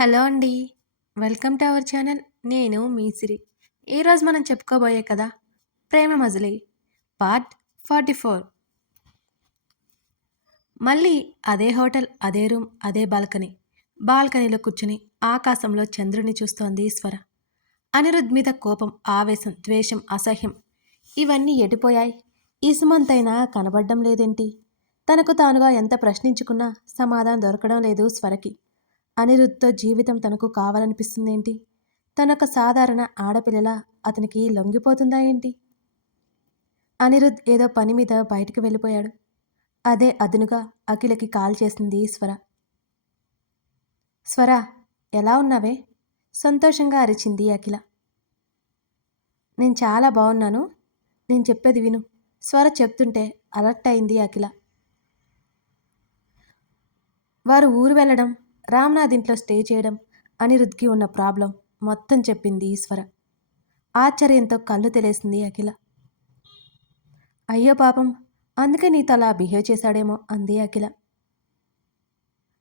Hello అండి. Welcome to our channel. నేను మీ సిరి. ఈరోజు మనం చెప్పుకోబోయే కథ 'ప్రేమ మజిలీ' పార్ట్ 44. మళ్ళీ అదే హోటల్, అదే రూమ్, అదే బాల్కనీ. బాల్కనీలో కూర్చుని ఆకాశంలో చంద్రుని చూస్తోంది స్వర. అనిరుద్ మీద కోపం, ఆవేశం, ద్వేషం, అసహ్యం ఇవన్నీ ఎటుపోయాయి? ఈ సుమంతైనా కనబడ్డం లేదేంటి? తనకు తానుగా ఎంత ప్రశ్నించుకున్నా సమాధానం దొరకడం లేదు స్వరకి. అనిరుద్ధ్తో జీవితం తనకు కావాలనిపిస్తుందేంటి? తనొక సాధారణ ఆడపిల్లలా అతనికి లొంగిపోతుందా ఏంటి? అనిరుద్ ఏదో పని మీద బయటికి వెళ్ళిపోయాడు. అదే అదునుగా అఖిలకి కాల్ చేసింది స్వర. స్వర, ఎలా ఉన్నావే? సంతోషంగా అరిచింది అఖిల. నేను చాలా బాగున్నాను. నేను చెప్పేది విను. స్వర చెప్తుంటే అలర్ట్ అయింది అఖిల. వారు ఊరు వెళ్ళడం, రామ్నాథ్ ఇంట్లో స్టే చేయడం, అనిరుద్ధ్కి ఉన్న ప్రాబ్లం మొత్తం చెప్పింది ఈశ్వర. ఆశ్చర్యంతో కళ్ళు తెలిసింది అఖిల. అయ్యో పాపం, అందుకే నీతో అలా బిహేవ్ చేశాడేమో అంది అఖిల.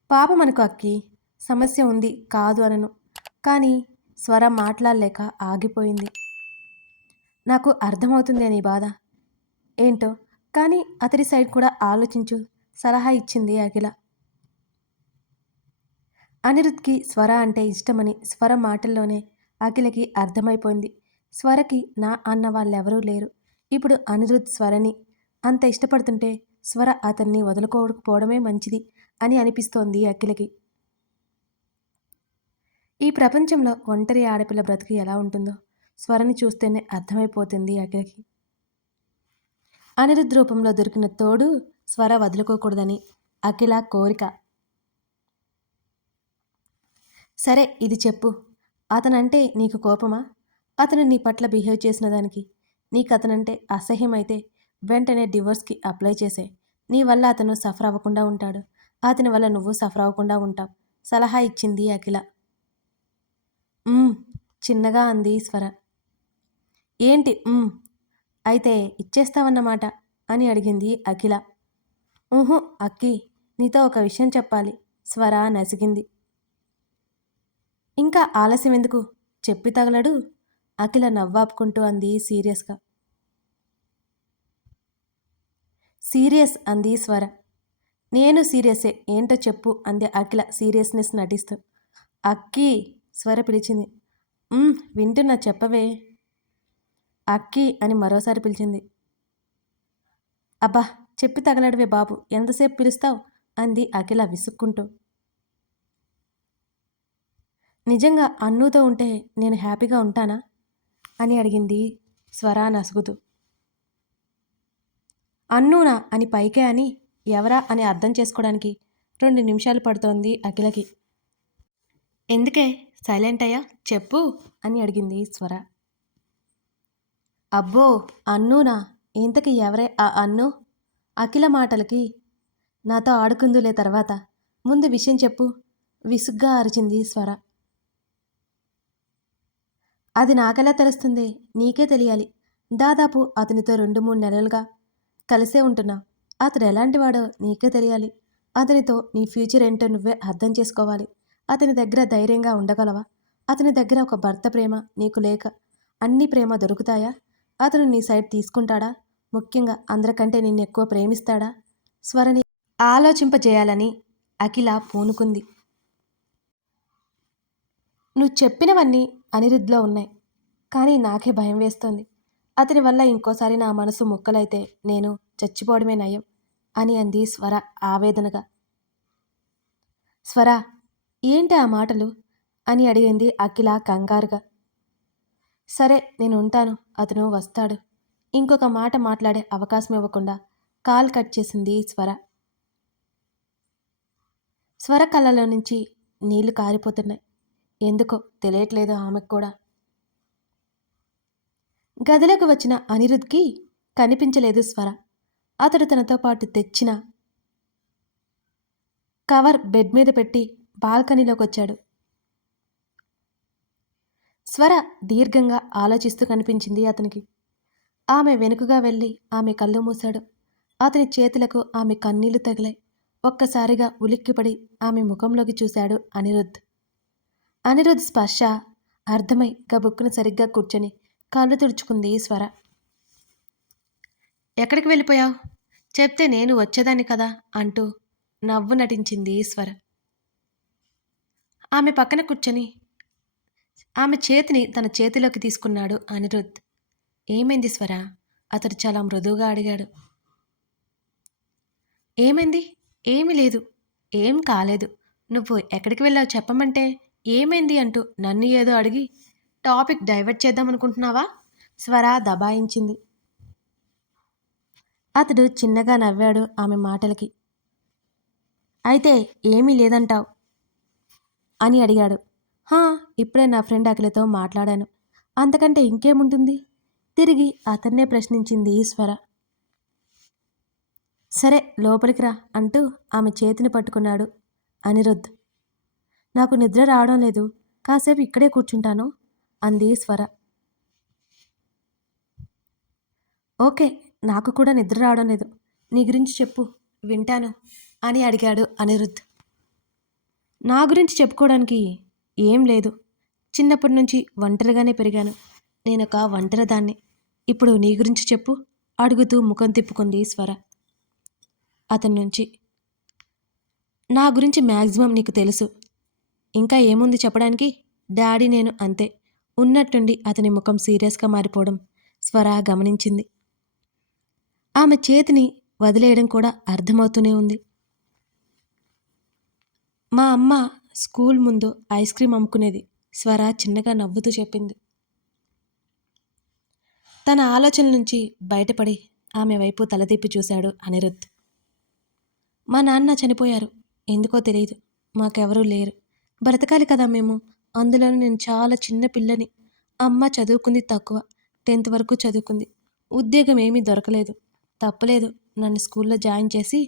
పాపం అనుకో అక్కి, సమస్య ఉంది కాదు అనను. కానీ స్వర మాట్లాడలేక ఆగిపోయింది. నాకు అర్థమవుతుంది నీ బాధ ఏంటో, కానీ అతడి సైడ్ కూడా ఆలోచించు సలహా ఇచ్చింది అఖిల. అనిరుద్ధ్కి స్వర అంటే ఇష్టమని స్వర మాటల్లోనే అఖిలకి అర్థమైపోయింది. స్వరకి నా అన్న వాళ్ళెవరూ లేరు. ఇప్పుడు అనిరుద్ స్వరని అంత ఇష్టపడుతుంటే స్వర అతన్ని వదులుకోకపోవడమే మంచిది అని అనిపిస్తోంది అఖిలకి. ఈ ప్రపంచంలో ఒంటరి ఆడపిల్ల బ్రతికి ఎలా ఉంటుందో స్వరని చూస్తేనే అర్థమైపోతుంది అఖిలకి. అనిరుద్ రూపంలో దొరికిన తోడు స్వర వదులుకోకూడదని అఖిల కోరిక. సరే, ఇది చెప్పు. అతనంటే నీకు కోపమా? అతను నీ పట్ల బిహేవ్ చేసిన దానికి నీకు అతనంటే అసహ్యమైతే వెంటనే డివోర్స్కి అప్లై చేసే. నీ వల్ల అతను సఫర్ అవ్వకుండా ఉంటాడు. అతని వల్ల నువ్వు సఫర్ అవ్వకుండా ఉంటావు సలహా ఇచ్చింది అఖిల. చిన్నగా అంది స్వర. ఏంటి అయితే ఇచ్చేస్తావన్నమాట అని అడిగింది అఖిల. అక్కి, నీతో ఒక విషయం చెప్పాలి స్వర నసిగింది. ఇంకా ఆలస్యం ఎందుకు, చెప్పి తగలడు అఖిల నవ్వాపుకుంటూ అంది సీరియస్గా. సీరియస్ అంది స్వర. నేను సీరియసే, ఏంటో చెప్పు అంది అఖిల సీరియస్నెస్ నటిస్తూ. అక్కీ, స్వర పిలిచింది. వింటున్నా, చెప్పవే. అక్కీ అని మరోసారి పిలిచింది. అబ్బా, చెప్పి తగలడవే బాబు, ఎంతసేపు పిలుస్తావు అంది అఖిల విసుక్కుంటూ. నిజంగా అన్నుతో ఉంటే నేను హ్యాపీగా ఉంటానా అని అడిగింది స్వర నసుగుతూ. అన్నూనా అని పైకే అని ఎవరా అని అర్థం చేసుకోవడానికి 2 నిమిషాలు పడుతోంది అఖిలకి. ఎందుకే సైలెంట్ అయ్యా, చెప్పు అని అడిగింది స్వర. అబ్బో, అన్నూనా? ఇంతకీ ఎవరే ఆ అన్ను? అఖిల మాటలకి నాతో ఆడుకుందులే తర్వాత, ముందు విషయం చెప్పు విసుగ్గా అరిచింది స్వర. అది నాకెలా తెలుస్తుంది? నీకే తెలియాలి. దాదాపు అతనితో 2-3 నెలలుగా కలిసే ఉంటున్నా. అతడు ఎలాంటివాడో నీకే తెలియాలి. అతనితో నీ ఫ్యూచర్ ఏంటో నువ్వే అర్థం చేసుకోవాలి. అతని దగ్గర ధైర్యంగా ఉండగలవా? అతని దగ్గర ఒక భర్త ప్రేమ నీకు లేక అన్ని ప్రేమ దొరుకుతాయా? అతను నీ సైడ్ తీసుకుంటాడా? ముఖ్యంగా అందరికంటే నిన్ను ఎక్కువ ప్రేమిస్తాడా? స్వరని ఆలోచింపజేయాలని అఖిల పూనుకుంది. నువ్వు చెప్పినవన్నీ అనిరుద్ధ్లో ఉన్నాయి, కానీ నాకే భయం వేస్తోంది. అతని వల్ల ఇంకోసారి నా మనసు ముక్కలైతే నేను చచ్చిపోవడమే నయం అని అంది స్వర ఆవేదనగా. స్వర, ఏంటి ఆ మాటలు అని అడిగింది అఖిల కంగారుగా. సరే, నేను ఉంటాను, అతను వస్తాడు. ఇంకొక మాట మాట్లాడే అవకాశం ఇవ్వకుండా కాల్ కట్ చేసింది స్వర. స్వర కళ్ళలో నుంచి నీళ్లు కారిపోతున్నాయి. ఎందుకో తెలియట్లేదు ఆమెకు కూడా. గదిలోకి వచ్చిన అనిరుద్ధ్కి కనిపించలేదు స్వర. అతడు తనతో పాటు తెచ్చిన కవర్ బెడ్ మీద పెట్టి బాల్కనీలోకి వచ్చాడు. స్వర దీర్ఘంగా ఆలోచిస్తూ కనిపించింది అతనికి. ఆమె వెనుకగా వెళ్ళి ఆమె కళ్ళు మూశాడు. అతని చేతులకు ఆమె కన్నీళ్లు తగిలాయి. ఒక్కసారిగా ఉలిక్కిపడి ఆమె ముఖంలోకి చూశాడు అనిరుద్. అనిరుద్ స్పర్శ అర్థమై గబుక్కున సరిగ్గా కూర్చొని కళ్ళు తుడుచుకుంది స్వర. ఎక్కడికి వెళ్ళిపోయావు? చెప్తే నేను వచ్చేదాన్ని కదా అంటూ నవ్వు నటించింది స్వర. ఆమె పక్కన కూర్చొని ఆమె చేతిని తన చేతిలోకి తీసుకున్నాడు అనిరుద్. ఏమైంది స్వర? అతడు చాలా మృదువుగా అడిగాడు. ఏమైంది? ఏమీ లేదు. ఏం కాలేదు. నువ్వు ఎక్కడికి వెళ్ళావు చెప్పమంటే ఏమైంది అంటూ నన్ను ఏదో అడిగి టాపిక్ డైవర్ట్ చేద్దామనుకుంటున్నావా? స్వర దబాయించింది. అతడు చిన్నగా నవ్వాడు ఆమె మాటలకి. అయితే ఏమీ లేదంటావు అని అడిగాడు. హా, ఇప్పుడే నా ఫ్రెండ్ అఖిలతో మాట్లాడాను. అంతకంటే ఇంకేముంటుంది? తిరిగి అతన్నే ప్రశ్నించింది స్వర. సరే లోపలికి రా అంటూ ఆమె చేతిని పట్టుకున్నాడు అనిరుద్. నాకు నిద్ర రావడం లేదు, కాసేపు ఇక్కడే కూర్చుంటాను అంది స్వర. ఓకే, నాకు కూడా నిద్ర రావడం లేదు. నీ గురించి చెప్పు, వింటాను అని అడిగాడు అనిరుద్. నా గురించి చెప్పుకోవడానికి ఏం లేదు. చిన్నప్పటి నుంచి ఒంటరిగానే పెరిగాను. నేనొక ఒంటరిదాన్ని. ఇప్పుడు నీ గురించి చెప్పు అడుగుతూ ముఖం తిప్పుకుంది స్వర అతని నుంచి. నా గురించి మ్యాక్సిమం నీకు తెలుసు. ఇంకా ఏముంది చెప్పడానికి? డాడీ నేను అంతే. ఉన్నట్టుండి అతని ముఖం సీరియస్గా మారిపోవడం స్వర గమనించింది. ఆమె చేతిని వదిలేయడం కూడా అర్థమవుతూనే ఉంది. మా అమ్మ స్కూల్ ముందు ఐస్ క్రీమ్ అమ్ముకునేది. స్వర చిన్నగా నవ్వుతూ చెప్పింది. తన ఆలోచనల నుంచి బయటపడి ఆమె వైపు తలతిప్పి చూశాడు అనిరుద్. మా నాన్న చనిపోయారు. ఎందుకో తెలియదు. మాకెవరూ లేరు. బ్రతకాలి కదా మేము. అందులోనూ నేను చాలా చిన్న పిల్లని. అమ్మ చదువుకుంది తక్కువ. 10th వరకు చదువుకుంది. ఉద్యోగం ఏమీ దొరకలేదు. తప్పలేదు, నన్ను స్కూల్లో జాయిన్ చేసి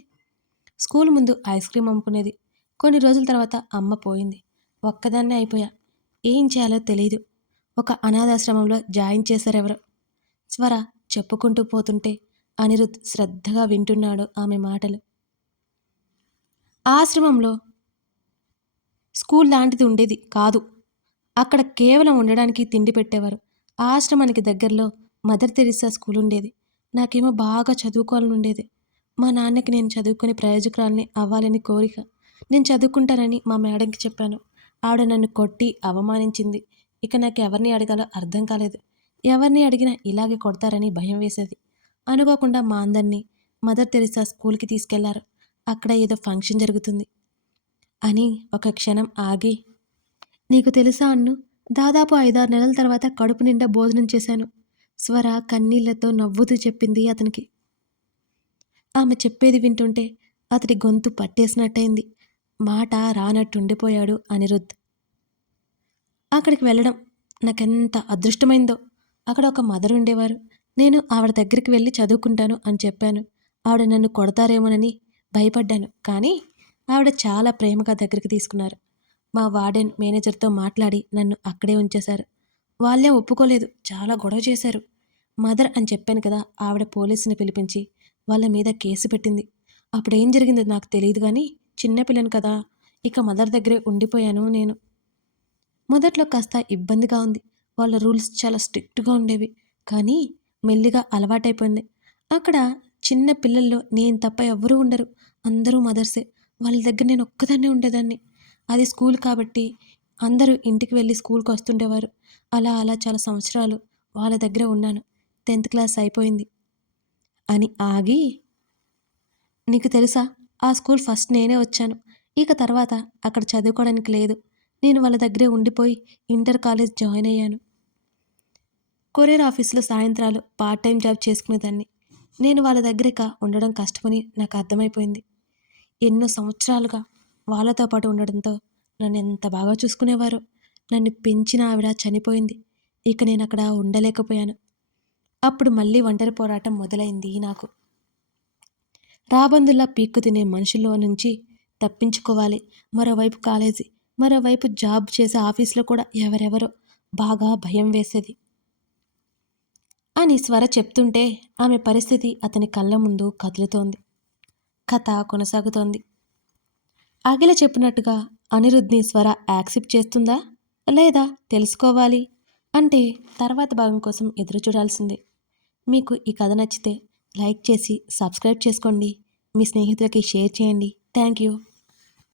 స్కూల్ ముందు ఐస్ క్రీమ్ అమ్ముకునేది. కొన్ని రోజుల తర్వాత అమ్మ పోయింది. ఒక్కదాన్నే అయిపోయా. ఏం చేయాలో తెలియదు. ఒక అనాథాశ్రమంలో జాయిన్ చేశారెవరో. స్వర చెప్పుకుంటూ పోతుంటే అనిరుద్ శ్రద్ధగా వింటున్నాడు ఆమె మాటలు. ఆశ్రమంలో స్కూల్ లాంటిది ఉండేది కాదు. అక్కడ కేవలం ఉండడానికి తిండి పెట్టేవారు. ఆశ్రమానికి దగ్గరలో మదర్ తెరిసా స్కూల్ ఉండేది. నాకేమో బాగా చదువుకోవాలని ఉండేది. మా నాన్నకి నేను చదువుకొని ప్రయోజకురాల్ని అవ్వాలని కోరిక. నేను చదువుకుంటానని మా మేడంకి చెప్పాను. ఆవిడ నన్ను కొట్టి అవమానించింది. ఇక నాకు ఎవరిని అడగాలో అర్థం కాలేదు. ఎవరిని అడిగినా ఇలాగే కొడతారని భయం వేసేది. అనుకోకుండా మా అందరినీ మదర్ తెరిసా స్కూల్కి తీసుకెళ్లారు. అక్కడ ఏదో ఫంక్షన్ జరుగుతుంది అని ఒక క్షణం ఆగి, నీకు తెలుసా అన్ను, దాదాపు 5-6 నెలల తర్వాత కడుపు నిండా భోజనం చేశాను. స్వర కన్నీళ్లతో నవ్వుతూ చెప్పింది అతనికి. ఆమె చెప్పేది వింటుంటే అతడి గొంతు పట్టేసినట్టయింది. మాట రానట్టుండిపోయాడు అనిరుద్. అక్కడికి వెళ్ళడం నాకెంత అదృష్టమైందో. అక్కడ ఒక మదర్ ఉండేవారు. నేను ఆవిడ దగ్గరికి వెళ్ళి చదువుకుంటాను అని చెప్పాను. ఆవిడ నన్ను కొడతారేమోనని భయపడ్డాను. కానీ ఆవిడ చాలా ప్రేమగా దగ్గరికి తీసుకున్నారు. మా వార్డెన్ మేనేజర్తో మాట్లాడి నన్ను అక్కడే ఉంచేశారు. వాళ్ళే ఒప్పుకోలేదు. చాలా గొడవ చేశారు. మదర్ అని చెప్పాను కదా, ఆవిడ పోలీసుని పిలిపించి వాళ్ళ మీద కేసు పెట్టింది. అప్పుడేం జరిగిందో నాకు తెలియదు కానీ చిన్నపిల్లను కదా, ఇక మదర్ దగ్గరే ఉండిపోయాను నేను. మొదట్లో కాస్త ఇబ్బందిగా ఉంది. వాళ్ళ రూల్స్ చాలా స్ట్రిక్ట్గా ఉండేవి. కానీ మెల్లిగా అలవాటైపోయింది. అక్కడ చిన్న పిల్లల్లో నేను తప్ప ఎవ్వరూ ఉండరు. అందరూ మదర్సే. వాళ్ళ దగ్గర నేను ఒక్కదాన్నే ఉండేదాన్ని. అది స్కూల్ కాబట్టి అందరూ ఇంటికి వెళ్ళి స్కూల్కి వస్తుండేవారు. అలా అలా చాలా సంవత్సరాలు వాళ్ళ దగ్గర ఉన్నాను. 10th క్లాస్ అయిపోయింది అని ఆగి, నీకు తెలుసా, ఆ స్కూల్ ఫస్ట్ నేనే వచ్చాను. ఇక తర్వాత అక్కడ చదువుకోవడానికి లేదు. నేను వాళ్ళ దగ్గరే ఉండిపోయి ఇంటర్ కాలేజ్ జాయిన్ అయ్యాను. కొరియర్ ఆఫీస్లో సాయంత్రాలు పార్ట్ టైం జాబ్ చేసుకునేదాన్ని. నేను వాళ్ళ దగ్గర ఇక ఉండడం కష్టమని నాకు అర్థమైపోయింది. ఎన్నో సంవత్సరాలుగా వాళ్ళతో పాటు ఉండడంతో నన్ను ఎంత బాగా చూసుకునేవారో. నన్ను పెంచిన ఆవిడ చనిపోయింది. ఇక నేను అక్కడ ఉండలేకపోయాను. అప్పుడు మళ్ళీ ఒంటరి పోరాటం మొదలైంది నాకు. రాబందుల్లా పీక్కు తినే మనుషుల్లో నుంచి తప్పించుకోవాలి. మరోవైపు కాలేజీ, మరోవైపు జాబ్ చేసే ఆఫీస్లో కూడా ఎవరెవరో బాగా భయం వేసేది అని స్వర చెప్తుంటే ఆమె పరిస్థితి అతని కళ్ళ ముందు కదులుతోంది. కథ కొనసాగుతోంది. అఖిల చెప్పినట్టుగా అనిరుద్ని స్వర యాక్సెప్ట్ చేస్తుందా? లేదా తెలుసుకోవాలి అంటే తర్వాత భాగం కోసం ఎదురు చూడాల్సిందే. మీకు ఈ కథ నచ్చితే లైక్ చేసి సబ్స్క్రైబ్ చేసుకోండి. మీ స్నేహితులకి షేర్ చేయండి. Thank you.